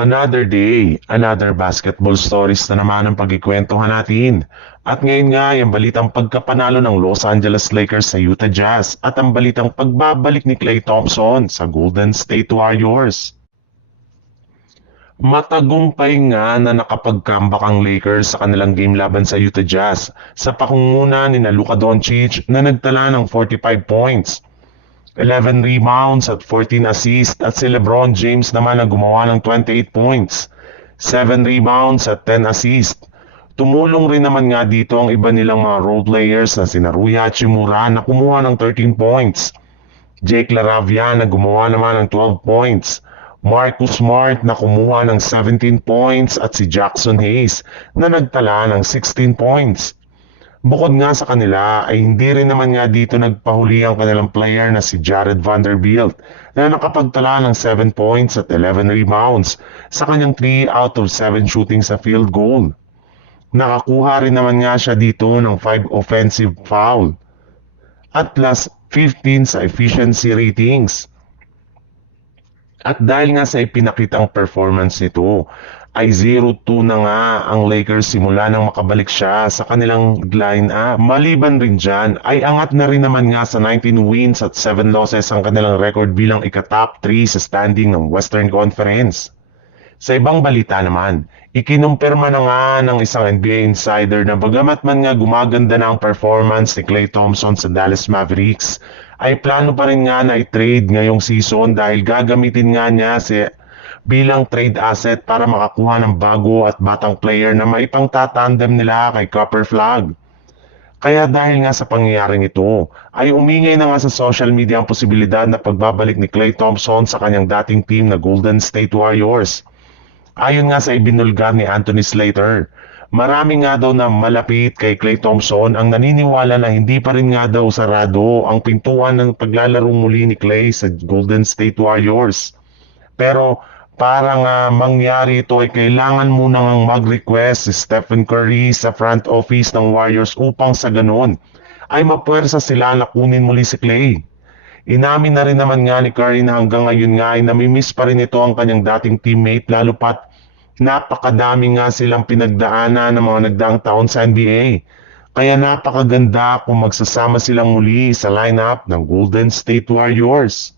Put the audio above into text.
Another day, another basketball stories na naman ang pagkikwentuhan natin. At ngayon nga, yung balitang pagkapanalo ng Los Angeles Lakers sa Utah Jazz at ang balitang pagbabalik ni Klay Thompson sa Golden State Warriors. Matagumpay nga na nakapag-comeback ang Lakers sa kanilang game laban sa Utah Jazz sa pakunguna ni Luka Doncic na nagtala ng 45 points, 11 rebounds at 14 assists at si LeBron James naman na gumawa ng 28 points, 7 rebounds at 10 assists. Tumulong rin naman nga dito ang iba nilang mga role players na sina Rui Hachimura na kumuha ng 13 points, Jake LaRavia na gumawa naman ng 12 points, Marcus Smart na kumuha ng 17 points at si Jackson Hayes na nagtala ng 16 points. Bukod nga sa kanila ay hindi rin naman nga dito nagpahuli ang kanilang player na si Jared Vanderbilt na nakapagtala ng 7 points at 11 rebounds sa kanyang 3 out of 7 shooting sa field goal. Nakakuha rin naman nga siya dito ng 5 offensive foul at plus 15 sa efficiency ratings. At dahil nga sa ipinakitang performance nito, ay 0-2 na nga ang Lakers simula nang makabalik siya sa kanilang line-up. Maliban rin dyan, ay angat na rin naman nga sa 19 wins at 7 losses ang kanilang record bilang ika-top 3 sa standing ng Western Conference. Sa ibang balita naman, ikinumpirma na nga ng isang NBA insider na bagamat man nga gumaganda na ang performance ni Klay Thompson sa Dallas Mavericks, ay plano pa rin nga na i-trade ngayong season dahil gagamitin nga niya bilang trade asset para makakuha ng bago at batang player na maipangtatandem nila kay Copper Flag. Kaya dahil nga sa pangyayaring ito, ay umingay na nga sa social media ang posibilidad na pagbabalik ni Klay Thompson sa kanyang dating team na Golden State Warriors. Ayon nga sa ibinulgar ni Anthony Slater, marami nga daw na malapit kay Klay Thompson ang naniniwala na hindi pa rin nga daw sarado ang pintuan ng paglalaro muli ni Klay sa Golden State Warriors. Pero para mangyari ito ay kailangan munang mag-request si Stephen Curry sa front office ng Warriors upang sa ganon ay mapuwersa sila na kunin muli si Klay. Inamin na rin naman nga ni Curry na hanggang ngayon nga ay namimiss pa rin ito ang kanyang dating teammate lalo pat napakadami nga silang pinagdaanan ng mga nagdaang taon sa NBA. Kaya napakaganda kung magsasama silang muli sa lineup ng Golden State Warriors.